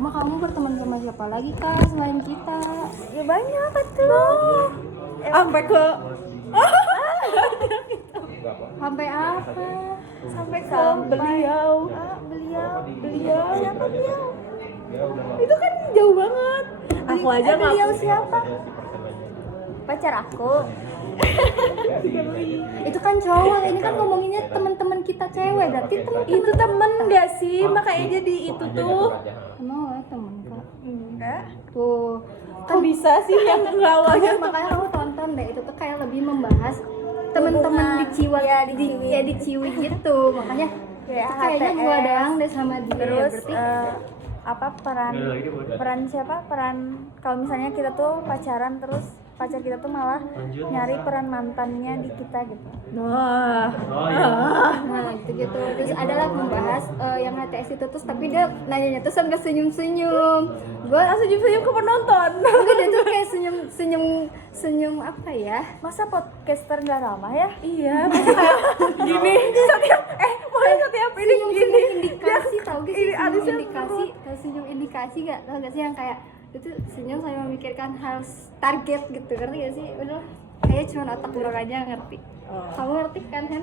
Emang kamu berteman sama siapa lagi kak selain kita? Ya banyak tuh. Sampai ke Sampai apa? Sampai ke beliau. beliau. Siapa beliau? Itu kan jauh banget. Aku aja nggak. Beliau siapa? Pacar aku. Itu kan cowok, ini kan ngomonginnya teman-teman kita cewek, berarti teman Itu temen nggak sih? Makanya jadi itu tuh. Emang temen kak? Enggak. Tuh Kok bisa sih yang awalnya? makanya kamu tonton deh, itu tuh kayak lebih membahas teman-teman di Ciwi, di Ciwi gitu, makanya Kayak itu kayaknya HTS. gua doang deh sama dia. Terus berarti apa peran siapa? Peran kalau misalnya kita tuh pacaran terus pacar kita tuh malah nyari peran mantannya di kita gitu. Wah. nah gitu terus adalah membahas yang HTS itu terus tapi dia nanyanya tuh sambil senyum-senyum. Gua Langsung senyum ke penonton. enggak, dia tuh kayak senyum apa ya? Masa podcaster nggak ramah ya? Iya, masa kayak gini setiap setiap ini Senyum gini. indikasi tau gak sih? Ini alisnya Senyum indikasi gak? Tau gak sih yang kayak itu senyum saya memikirkan hal target gitu, ngerti gak sih? Udah kayaknya cuma otak kurang aja yang ngerti. Kamu ngerti kan Hen?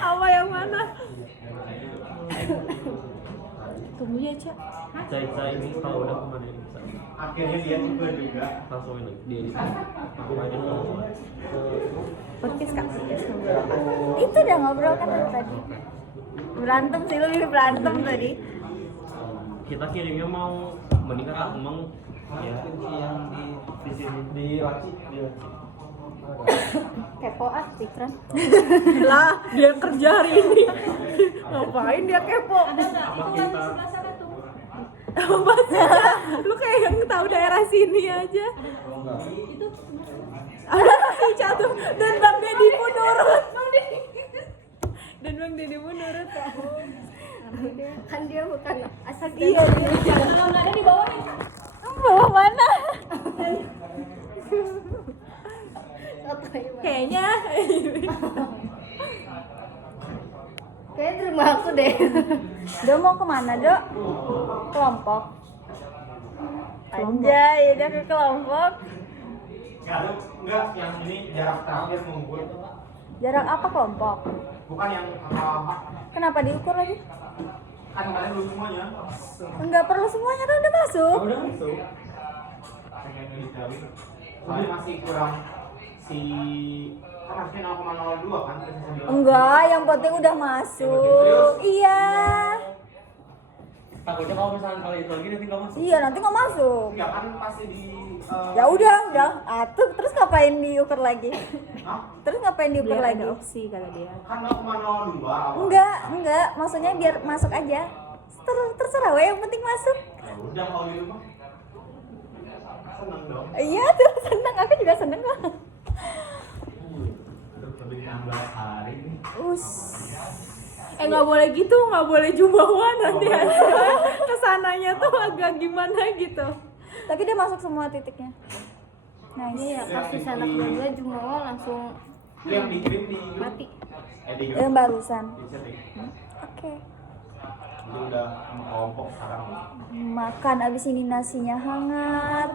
Apa yang mana? Tunggu ya, Cak. Caca ini kalau udah kemana ini? Akhirnya dia juga langsung ini dia di sini. Aku mainin kalau Podcast Kak. Itu udah ngobrol kan dari tadi. Berantem sih, lebih berantem tadi. kita kirimnya mau menikah tak emang ya yang di sini di Laci Kepo Fikran. Lah, dia kerja hari ini. Ngapain dia kepo? apa kita Apa sih? Lu kayak yang tahu daerah sini aja. Ada si Catur dan Bang Deddy pun nurut. Dan Bang Deddy pun nurut. Kan dia bukan asal Iya, kalau nggak ada di bawah nih. Bawa mana? Kayaknya Kayaknya terima aku deh. Do mau kemana, Dok? Kelompok. Anjay, udah ke kelompok. enggak yang ini jarak terakhir mengukur Jarak apa kelompok? bukan yang apa Kenapa diukur lagi? kan kalian dulu semuanya Enggak perlu semuanya kan udah masuk. udah masuk pengen dijauhin soalnya masih kurang si kan harusnya 0,02 kan terus saya bilang Enggak, yang penting udah masuk. Iya. takutnya kalau misalnya kali itu lagi nanti nggak masuk Iya, nanti nggak masuk. ya kan pasti di Ya udah. Terus ngapain diukur lagi? Hah? Terus ngapain diukur biar lagi? ada opsi kata dia. kan 0,02 awal. Enggak. Maksudnya biar masuk aja. Terserah we, yang penting masuk. Ya udah kalau gitu mah seneng dong Iya, tuh seneng. Aku juga seneng kok. lebih 16 hari nih Nggak boleh gitu, nggak boleh jumawa nanti hasilnya kesananya tuh agak gimana gitu. Tapi dia masuk semua titiknya. Nice. Iya, pas di sana kedua Jumawa langsung itu yang dikirim di mati. di Yang barusan. chatting Oke. jadi udah sama kelompok sekarang Makan abis ini nasinya hangat.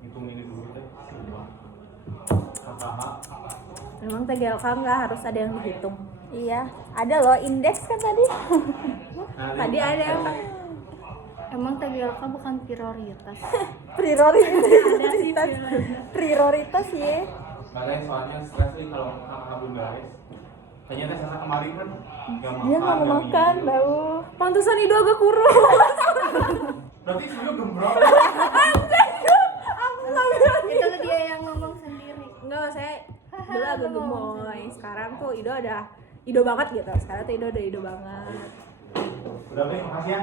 hitung ini dulu deh Memang TGLK nggak harus ada yang dihitung. Iya, ada loh indeks kan tadi. Tadi ada yang Emang TGLK bukan prioritas. Prioritas ya. kalian soalnya stres nih kalau kakak belum beres ternyata Sasa kemarin kan Dia nggak mau makan, minum. bau. pantusan Ido agak kurus. berarti sebelum gembrot Itu dia yang ngomong sendiri. Enggak, saya dulu agak gemoy. Sekarang tuh Ido banget gitu. Sekarang tuh Ido udah Ido banget. udah baik makasih ya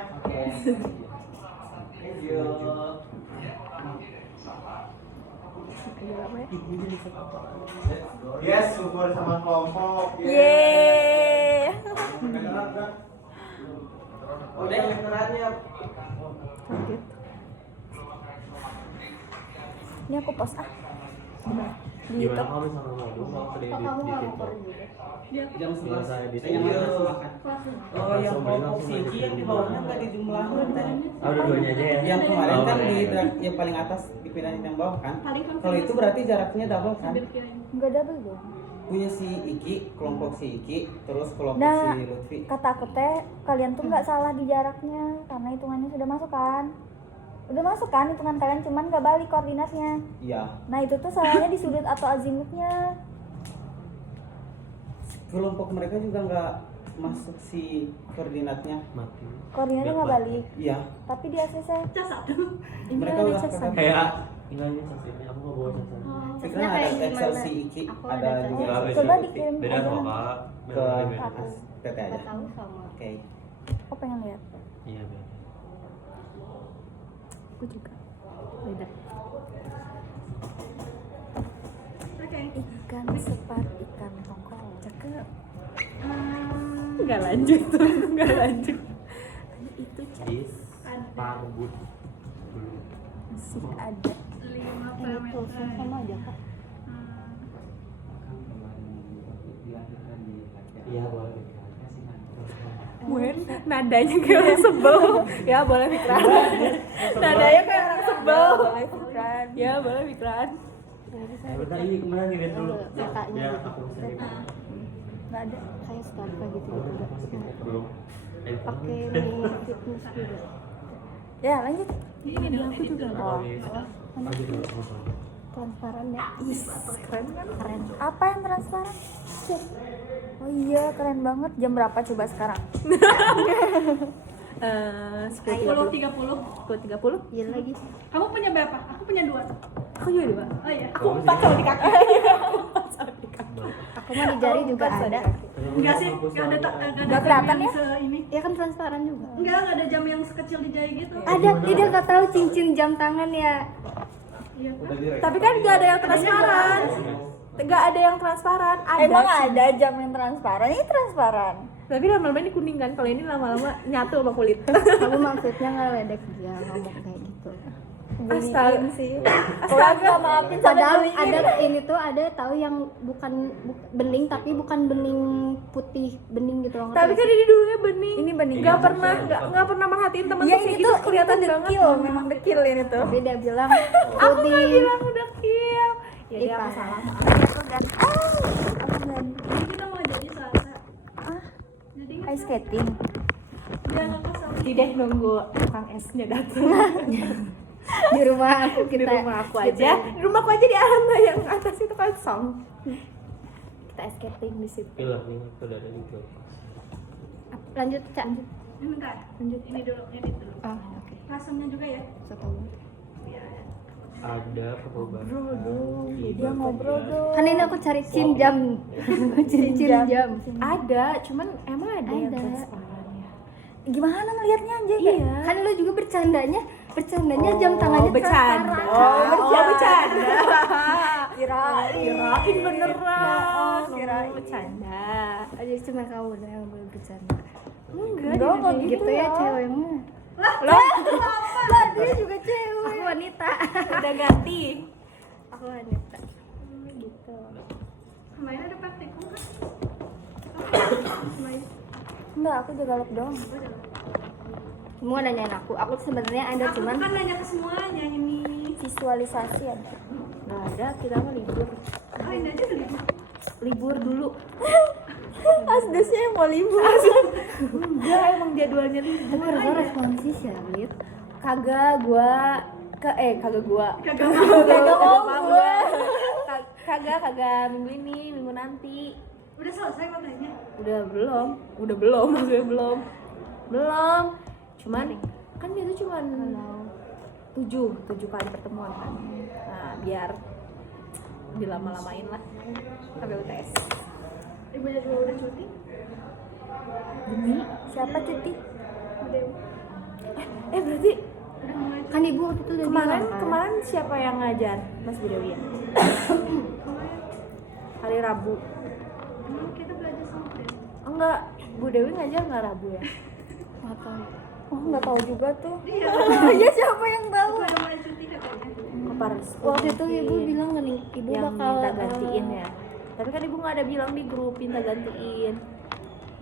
thank you yes syukur sama kelompok Yeay. kedengeran kan udah kedengerannya Kaget. Ini aku post di gimana YouTube. kalau misalnya mau dulu mau ke Kok kamu nggak mau pergi? jam 11 saya di studio Oh, yang kelompok Sigi yang di bawahnya nggak dijumlahin tadi. Dua-duanya aja ya. Yang kemarin kan di yang paling atas dipindahin yang bawah kan. Kalau itu berarti jaraknya double kan? Enggak double dong. Punya si Iki, kelompok si Iki, terus kelompok Nah, si Lutfi. kata aku teh kalian tuh nggak salah di jaraknya karena hitungannya sudah masuk kan. Udah masuk kan hitungan kalian, cuman nggak balik koordinatnya. Iya. Nah itu tuh salahnya di sudut atau azimutnya. Kelompok mereka juga nggak masuk si koordinatnya. Mati. Koordinatnya nggak balik, Iya. tapi di ACC. Mereka udah pakai. Kayak tinggalnya sasnya aku nggak bawa sasan. Pikiran ada Excel si Iki, Aku ada ada juga Nggak, si Coba Lutfi. dikirim Beda aja. sama kak. ke Beda. PT aja. Nggak tahu sama. Oke. Aku pengen lihat. Iya beda. Aku juga beda. Ikan sepat ikan tongkol. Cakep. Nggak lanjut. Nggak lanjut. Itu Bis. Parbut. masih ada. Ini pulsa sama aja kak. Iya boleh. Wen, nadanya kayak orang sebel. Ya boleh Fikran. Nadanya kayak orang sebel. Boleh Fikran. Ya boleh Fikran. Bentar ini kemana nih lihat dulu. Kakaknya. Ya aku bisa lihat. Nggak ada. Kayak Starbucks gitu juga. Belum. Pakai mini fitness juga. Ya lanjut. Ini dia aku juga. Lanjut dulu sama-sama. Transparan ya. Keren kan? Keren. Apa yang transparan? Shit. Oh iya keren banget. Jam berapa coba sekarang? 10.30. 10.30. Iya lagi. Kamu punya berapa? Aku punya 2. Aku juga 2. Oh iya. Aku 4 sama di kaki. Aku mah di jari juga ada. Enggak sih, enggak ada Nggak kelihatan jam ya? yang ini. Ya kan transparan juga. Enggak ada jam yang sekecil di jari gitu. Ada, tidak nggak tahu cincin jam tangan ya. Iya. Tapi kan nggak ada yang transparan. Nggak ada yang transparan. Ada. Emang ada jam yang transparan? Ini transparan. Tapi lama-lama ini kuning kan. Kalau ini lama-lama nyatu sama kulit. Kamu maksudnya ngeledek dia ngomong kayak gitu. Astaga sih. Astaga. Maafin Padahal ada ini tuh ada tahu yang bukan bening tapi bukan bening putih bening gitu loh. Tapi kan ini dulunya bening. Ini bening. Nggak pernah merhatiin teman Iya kayak ini gitu, tuh kelihatan itu banget. dekil, memang dekil ini tuh. beda bilang Aku nggak putih. bilang udah kill. Ya dia aku salah. Aku ganti. Jadi kita mau jadi salsa. Jadi Ice skating. dia ngekos sama Jadi deh nunggu tukang esnya datang. Di rumah aku Di kita rumah aku aja. Di rumah aku aja di Aranda yang atas itu kosong. kita skating di situ. Pilih nih, sudah ada di blog. Lanjut Cak. ini bentar. Ini dulu, edit dulu. Oh, oke. Rasamnya juga ya. Satu. Ada perubahan. Dia ngobrol dong. Kan ini aku cari jam. Cincin jam. Ada, cuman emang ada yang Ada. transparan ya. Gimana ngelihatnya anjir? Iya. Kan lu juga bercandanya jam tangannya bercanda. transparan. Bercanda. Kirain beneran. kirain. Bercanda. Oh, jadi cuma kamu dah yang boleh bercanda. Enggak, Enggak, nggak Gitu ya cewek mah. Lah dia juga cewek. Aku wanita. Udah ganti. Aku wanita. Gitu. Kemarin ada praktikum kan? Kemarin. Enggak, aku jaga lab doang. Semua nanyain aku. Aku sebenarnya ada Aku cuman kan nanya ke semuanya ini. Visualisasi ada. Nggak ada, kita mah libur. Oh ini aja dulu. Libur dulu. Asdesnya yang mau libur. Enggak, emang jadwalnya libur. tapi harusnya responsif ya, Lid. Kagak gua kagak gua. Kagak Kagak gua. Kagak minggu ini, minggu nanti. Udah selesai matanya. Udah belum maksudnya belum cuman kan itu cuman 7 kali pertemuan kan. Nah biar dilama-lamain lah sampai UTS. Ibunya juga udah cuti. Demi siapa cuti? Berarti Udah mulai cuti. Kan ibu waktu itu udah bilang, kan? kemarin siapa yang ngajar Mas Budewi ya? Hari Rabu. Emang kita belajar sama dia. Enggak, Bu Dewi ngajar nggak Rabu ya? Nggak tahu. Oh nggak tahu juga tuh. Iya. Ya siapa yang tahu? Udah mulai cuti katanya. Keparis. Waktu itu ibu bilang kan ibu yang bakal minta gantiin ya. Tapi kan ibu nggak ada bilang di grup minta gantiin.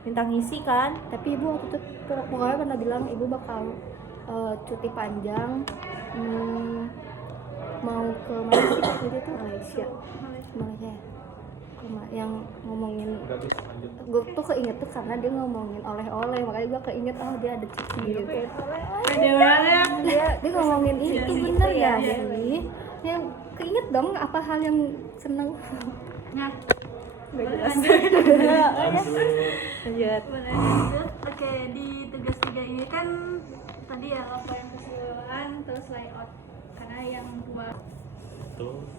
minta ngisi kan. Tapi ibu waktu itu pokoknya pernah bilang ibu bakal cuti panjang, mau ke Malaysia gitu tuh. Malaysia yang ngomongin, gue tuh keinget tuh karena dia ngomongin oleh-oleh, makanya gue keinget dia ada cuti gitu. Ada banget. Dia ngomongin itu bener ya, jadi ya keinget dong apa hal yang seneng. Nah, Gak boleh jelas. lanjut. Lanjut. Boleh lanjut. Oke, di tugas 3 ini kan tadi ya laporan keseluruhan terus layout. Karena yang buat Terus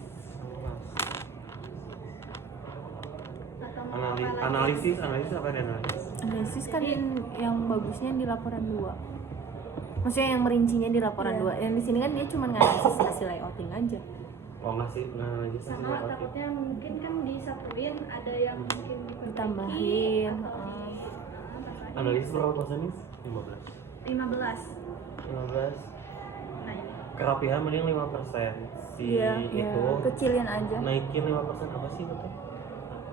atau mau apa lagi? analisis apa nih analisis? Analisis kan yang bagusnya di laporan 2. Maksudnya yang merincinya di laporan 2. Yang di sini kan dia cuma nganalisis hasil layouting aja. Oh ngasih analisis Sama takutnya mungkin kan disatuin ada yang mungkin Ditambahin. analisis berapa persen nih? 15. 15 Nah, ini. kerapihan mending 5% si Iya, itu kecilin aja. naikin 5% apa sih betul?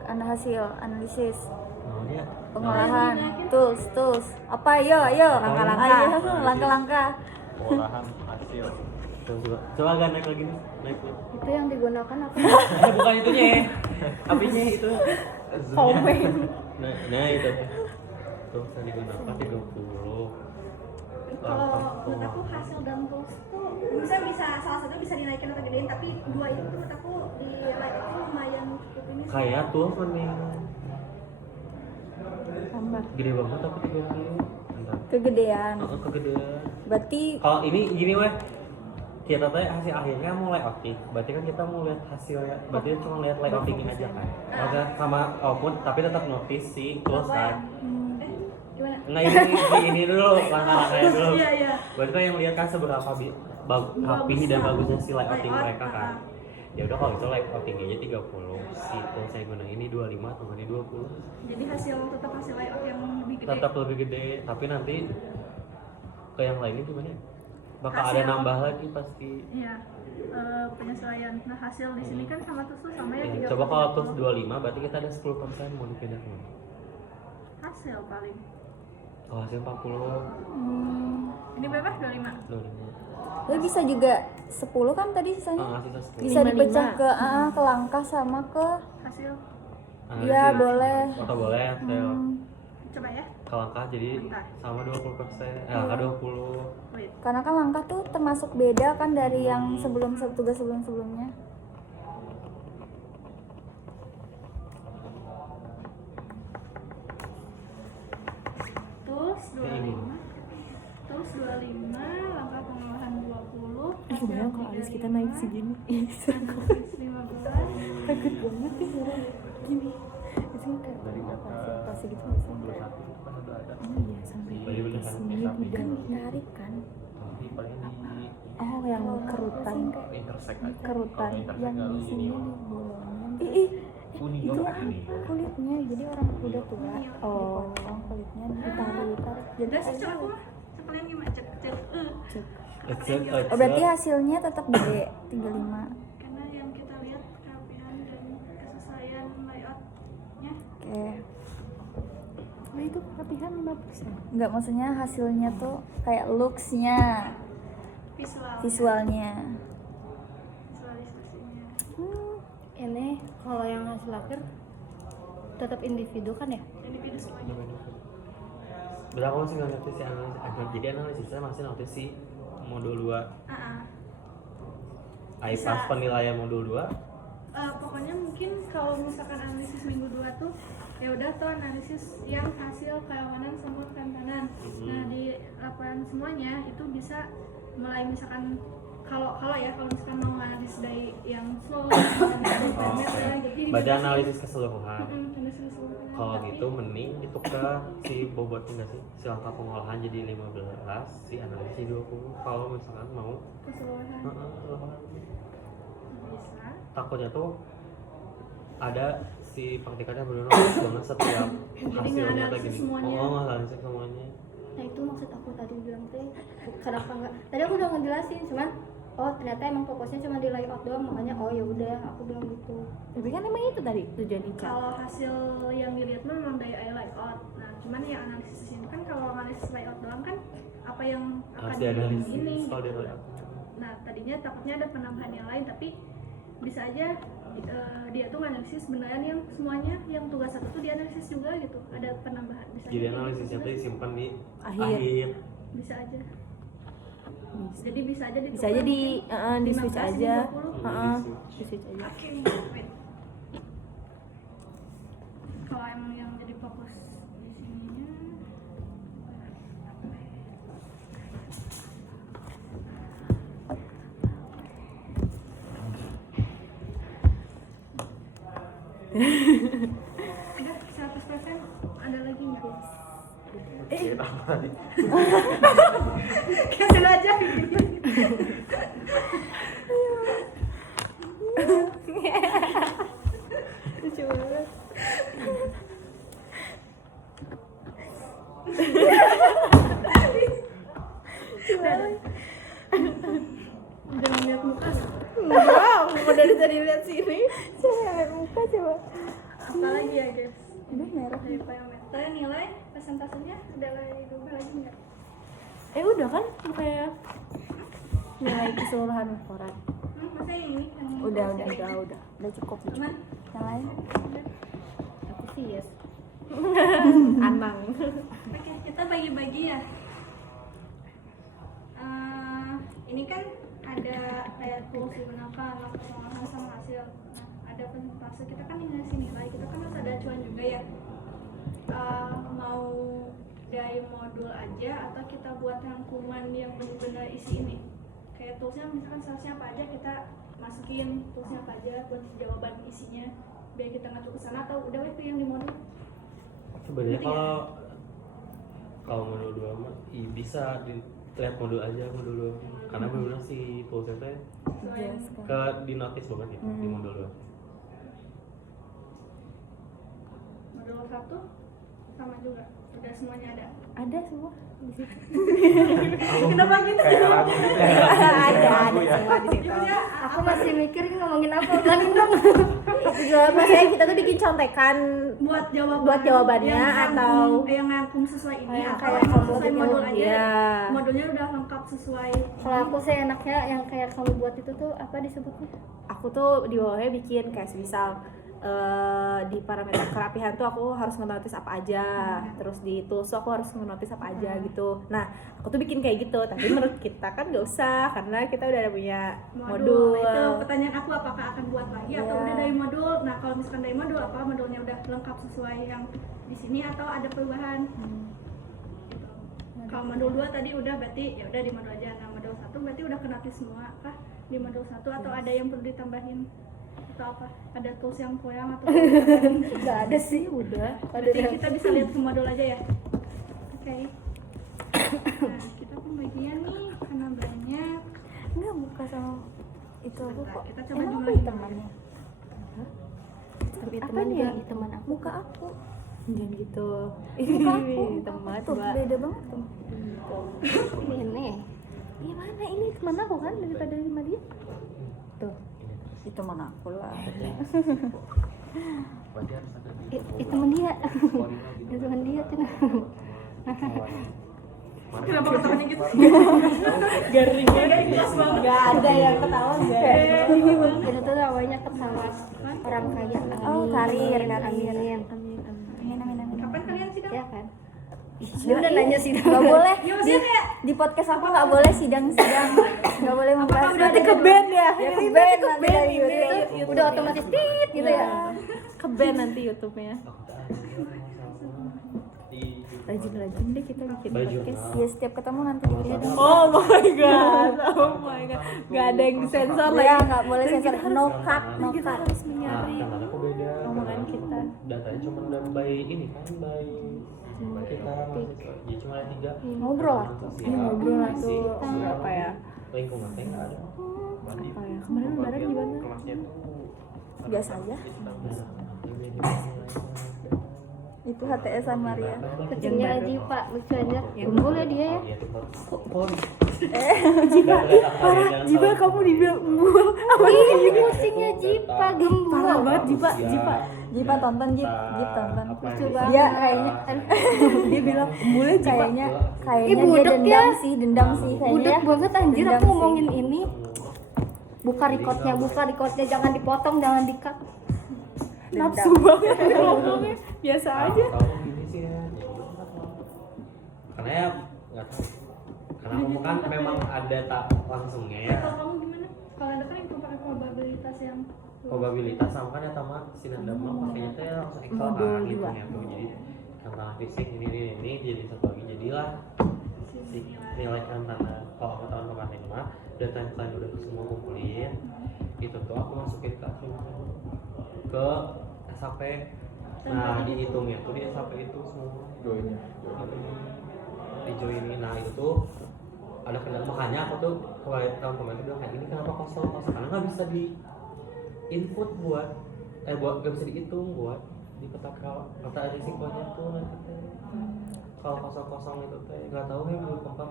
Hasil analisis Oh dia pengolahan tools apa ayo langkah-langkah pengolahan hasil. Coba agak naik lagi nih, naik. Itu yang digunakan apa? Bukan itunya, apinya itu. Nah itu. Tuh tadi gunakan 30. Kalau menurut aku hasil dan tools tuh misalnya bisa salah satu bisa dinaikin atau gedein, tapi dua itu tuh menurut aku di layout itu lumayan cukup ini sih. Kayak tuh mending tambah gede banget tapi 30. Bentar. kegedean. Kegedean. Berarti Kalau ini gini weh, kita teh hasil akhirnya mau layouting, berarti kan kita mau lihat hasilnya, berarti cuma lihat layoutingnya aja kan. Maksudnya sama walaupun tapi tetap notice sih terus kan. Gimana? Nah ini dulu langkah-langkahnya dulu. Iya. Berarti kan yang lihat kan seberapa rapi dan bagusnya si layouting Layout, mereka kan. Ya udah kalau itu layoutingnya aja 30, si tool saya guna ini 25 atau ini 20. Jadi tetap hasil layout yang lebih gede. Tetap lebih gede, tapi nanti ke yang lainnya gimana ya? Bakal Hasil. ada nambah lagi pasti. Iya. Penyesuaian. Nah, hasil di sini kan sama terus sama ya Ya, 30. coba kalau terus 25 berarti kita ada 10% mau dipindah kemana? Hasil paling. Oh hasil 40. Ini berapa? 25. 25. lu bisa juga 10 kan tadi sisanya. Sisa 10. Bisa 55. dipecah ke langkah sama ke Hasil. Iya, boleh. Atau boleh hasil Coba ya. ke langkah jadi Bentar. sama 20%. Angka 20. Wait. karena kan langkah tuh termasuk beda kan dari yang tugas sebelumnya. Tools 25. Tools 25, langkah pengolahan 20. Kebayang kalau alis kita naik segini. Analisis 15. Takut banget ya orang gini. Itu kayak pasti gitu nggak sih? Iya, sampai Jadi bener kan? sini udah. Tarik kan? Tapi paling di Oh, yang kerutan. intersect aja. Kerutan Kalau intersect yang nggak di sini ini. ih Kuning itu apa ini? kulitnya jadi orang udah tua dipotong kulitnya ditarik jadi Udah sih, coba aku mah. Sekalian gimana? Cek. Accept. oh, berarti hasilnya tetap gede 35. Karena yang kita lihat kerapihan dan kesesuaian layoutnya. Oke. Nah, itu kerapihan 5%. Enggak, maksudnya hasilnya tuh kayak looks-nya, visualnya. Visualisasinya. Ini kalau yang hasil akhir tetap individu kan ya? Individu semuanya. Berapa masih nggak ngerti sih analisis? Jadi analisisnya masih ngerti sih modul 2. IPAS penilaian modul 2. Pokoknya mungkin kalau misalkan analisis minggu 2 tuh ya udah tuh analisis yang hasil keamanan sama kerentanan. Nah, di laporan semuanya itu bisa mulai misalkan kalau misalkan mau analisis dari yang slow jadi Berarti analisis keseluruhan. analisis keseluruhan. Kalau Tapi gitu mending ditukar si bobotnya nggak sih? Si langkah pengolahan jadi 15, si analisis 20. Kalau misalkan mau keseluruhan keseluruhan. bisa. Takutnya tuh ada si praktikannya benar-benar dengan setiap hasilnya kayak nganalisis gini. semuanya. Nganalisis semuanya. Nah itu maksud aku tadi bilang teh kenapa enggak? Tadi aku udah ngejelasin, cuman oh ternyata emang fokusnya cuma di layout doang, makanya oh ya udah aku bilang gitu. Tapi kan emang itu tadi tujuan Ica. Kalau hasil yang dilihat mah memang dari layout. Nah, cuman yang analisis ini kan kalau analisis layout doang kan apa yang akan Harus dianalisis ini. kalau di layout. Nah, tadinya takutnya ada penambahan yang lain, tapi bisa aja dia tuh analisis beneran yang semuanya yang tugas satu tuh dianalisis juga gitu. Ada penambahan bisa. Jadi aja analisisnya gitu. tuh disimpan di Akhir. akhir. Bisa aja. Jadi bisa aja Bisa aja di switch 15, aja. 20. Di switch aja. Oke, wait. Kalau emang yang jadi fokus di sininya udah 100% ada lagi nggak? Kita apa tadi? Kasih aja. Lucu banget. Jangan lihat muka gitu. Wow, mau dari tadi lihat sini. Coba lihat muka coba. Apa lagi ya guys? Ini merah. Dari parameter nilai presentasenya ada lagi juga lagi nggak? Udah kan kayak nilai keseluruhan laporan. Masa yang ini? Yang Udah cukup. Aman? Yang lain? Aku sih yes. Anang. Oke, kita bagi-bagi ya. Ini kan ada kayak tools digunakan, laporan sama hasil. Nah, ada presentase, kita kan ngasih nilai, kita kan harus ada acuan juga ya. Mau dari modul aja atau kita buat rangkuman yang benar-benar isi ini. Kayak toolsnya misalkan salesnya apa aja kita masukin, toolsnya apa aja buat jawaban isinya biar kita ngacu ke sana, atau udah itu yang di modul. Sebenarnya kalau modul 2 mah bisa dilihat modul aja modul 2. Karena benar si toolsnya teh ke di notice banget gitu di modul 2. Modul 1 sama juga, udah semuanya ada. Ada semua di situ. Kenapa gitu? Kayak lagu gitu ya. Ada ya. semua di situ. Ya, Aku masih mikir ini ngomongin apa, ulangin dong. Itu juga maksudnya kita tuh bikin contekan buat jawabannya yang atau yang ngangkum sesuai ini kayak atau kayak yang kamu sesuai gitu. modul aja. Iya. Modulnya udah lengkap sesuai. Kalau aku sih enaknya yang kayak kamu buat itu tuh apa disebutnya? Aku tuh di bawahnya bikin kayak misal di parameter kerapihan tuh aku harus ngenotis apa aja, terus di tools tuh aku harus ngenotis apa aja gitu. Nah aku tuh bikin kayak gitu, tapi menurut kita kan gak usah karena kita udah ada punya modul. Itu pertanyaan aku, apakah akan buat lagi atau udah dari modul? Nah kalau misalkan dari modul, apa modulnya udah lengkap sesuai yang di sini atau ada perubahan? Gitu. Kalau modul 2 tadi udah, berarti ya udah di modul aja. Nah modul 1 berarti udah kenatis semua kah di modul 1 atau ada yang perlu ditambahin? Atau apa? Ada tools yang kurang atau Gak ada sih, udah. berarti kita bisa lihat ke modul aja ya. Oke. Nah kita pembagian nih karena banyak. Enggak buka sama itu aku kok. Kita coba Emang apa jumlahin temannya? Tapi Apa teman nih? dia, teman aku. Muka aku. Jangan gitu. Muka aku. Teman Tuh Mbak. beda banget tuh. Ini. Iya mana ini teman aku kan daripada sama dia. Tuh. Itu teman aku lah. Teman dia. Itu teman dia cina. Kenapa ketawanya gitu? Garing nggak ada yang ketawa Itu tuh awalnya ketawa orang kaya. Oh, karir. Aminin. Amin. Kapan kalian sidang? Ya kan? Dia udah nanya sih. Gak boleh. Ya maksudnya kayak Di podcast aku nggak boleh sidang-sidang. Nggak boleh membahas. Berarti ke band ya? Ya ke band nanti dari ini. YouTube. Udah otomatis tit gitu ya. Ke band nanti YouTube-nya. Rajin-rajin deh kita bikin Baju. podcast. Ya setiap ketemu nanti dikirim. Oh my god. Gak ada yang disensor Ya lagi. nggak boleh sensor. No cut, no Kita cut. harus Nah, menyari kan aku beda. omongan kita. Datanya cuma by ini kan by kita mahasiswa. Jadi cuma ada 3. Ngobrol lah. Ini ngobrol lah tuh. Apa ya? Lingkungan teh nggak ada. Apa ya? Kemarin lebaran gimana? Kelasnya tuh Biasa aja. ini Itu HTS-an Maria. Kucingnya Jipa lucu aja. Gembul ya dia ya. Iya tuh pon. Parah, Jipa kamu dibilang embul. Ih, kucingnya Jipa gembul. Parah banget Jipa. Jip tonton Jip tonton. Lucu banget. Dia kayaknya Dia bilang embulnya Jipa. kayaknya Ih, dia budek ya. dendam sih kayaknya. Budek banget anjir Dendam aku sih. ngomongin ini. Buka recordnya jangan dipotong, jangan di-cut. Nafsu banget ngomongnya. Biasa aja. Tahu gini sih ya. Karena ya nggak tahu. Karena kamu kan memang ada tak langsungnya ya. Kalau kamu gimana? Kalau ada kan itu pakai probabilitas yang Probabilitas sama kan ya sama sinar damang pakainya teh langsung eksalan gitu ya tuh. Jadi tantangan fisik ini jadi satu lagi jadilah si nilai tantangan. Kalau aku tahun kemarin mah data yang kalian udah semua kumpulin itu tuh aku masukin ke SAP. Nah dihitungnya tuh di SAP itu semua di joinin. Nah itu tuh ada kendala, makanya aku tuh tahun kemarin tuh bilang kayak ini kenapa kosong karena nggak bisa di input buat nggak bisa dihitung buat di peta risikonya tuh nanti teh kalau kosong itu teh nggak tahu nih belum kompak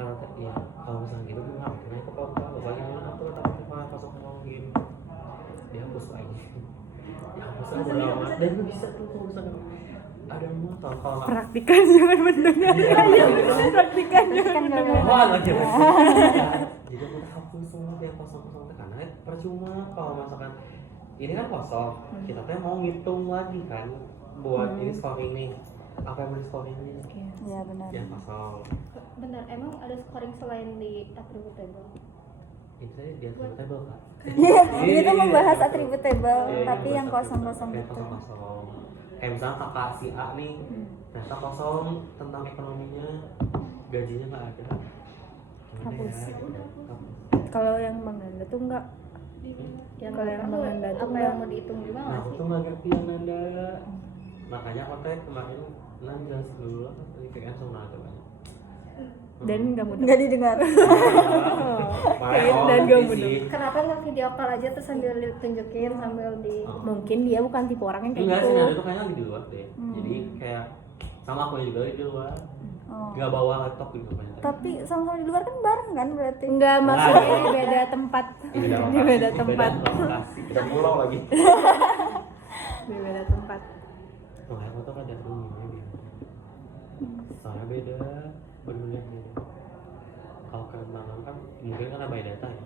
karena teh ya kalau misalnya gitu gue ngapain aja ke kompak bapaknya mana aku tapi malah kosong gini dihapus lagi dihapus aja lama dan nggak bisa tuh kalau misalnya ada motor kalau nggak Praktikan jangan mendengar. Praktikan jangan mendengar. wah lagi jadi aku udah hapus semua dia kosong karena percuma kalau misalkan ini kan kosong kita tuh mau ngitung lagi kan buat ini scoring nih apa yang mau di scoring ini Iya benar. yang kosong Benar, emang ada scoring selain di atribut table? itu saya di atas table kan Iya, kita membahas atribut table, Iya, tapi yang bahas kosong-kosong kayak gitu. kosong-kosong kayak misalnya kakak si A nih ternyata kosong tentang ekonominya gajinya nggak ada gimana Hapus. ya? Hapus. Kalau yang menganda tuh enggak. Yang Kalau yang tahu menganda tuh apa yang mau dihitung juga Nah, nggak aku sih? tuh nggak ngerti yang nanda. Makanya aku teh kemarin jelasin dulu lah tadi kayak langsung nanya banyak. Dan enggak mudah. Nggak didengar. Dan gak mudah. Kenapa nggak video call aja terus sambil ditunjukin sambil di Mungkin dia bukan tipe orang yang kayak Enggak gitu. sih, nanda tuh kayaknya lagi di luar deh. Jadi kayak sama aku juga di luar. Oh. Nggak bawa laptop gitu kan. Tapi sama-sama di luar kan bareng kan berarti? Enggak, maksudnya di beda tempat. Di beda tempat. Lokasi. Kita pulau lagi. Di beda tempat. Makanya aku tuh kan ada ini dia. Soalnya beda, benar-benar beda. Kalau kalian tanam kan mungkin karena by data ya.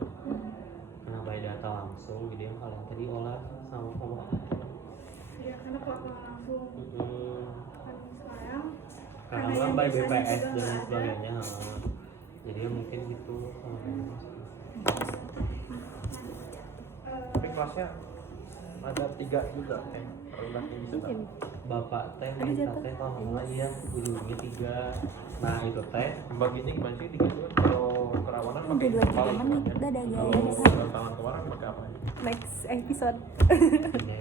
Karena by data langsung, jadi yang kalian tadi olah sama ya karena kalau langsung kan sekarang karena yang kan by desainnya BPS juga dan nggak ada. sebagainya. Jadi ya mungkin gitu. Tapi kelasnya ada 3 juga kan udah bisa Bapak teh minta teh kalau nggak iya ujungnya 3. Nah itu teh baginya gimana sih 3 itu kalau kerawanan Udah 2 menit, dadah guys. tangan kemarin pakai apa? Next episode. ini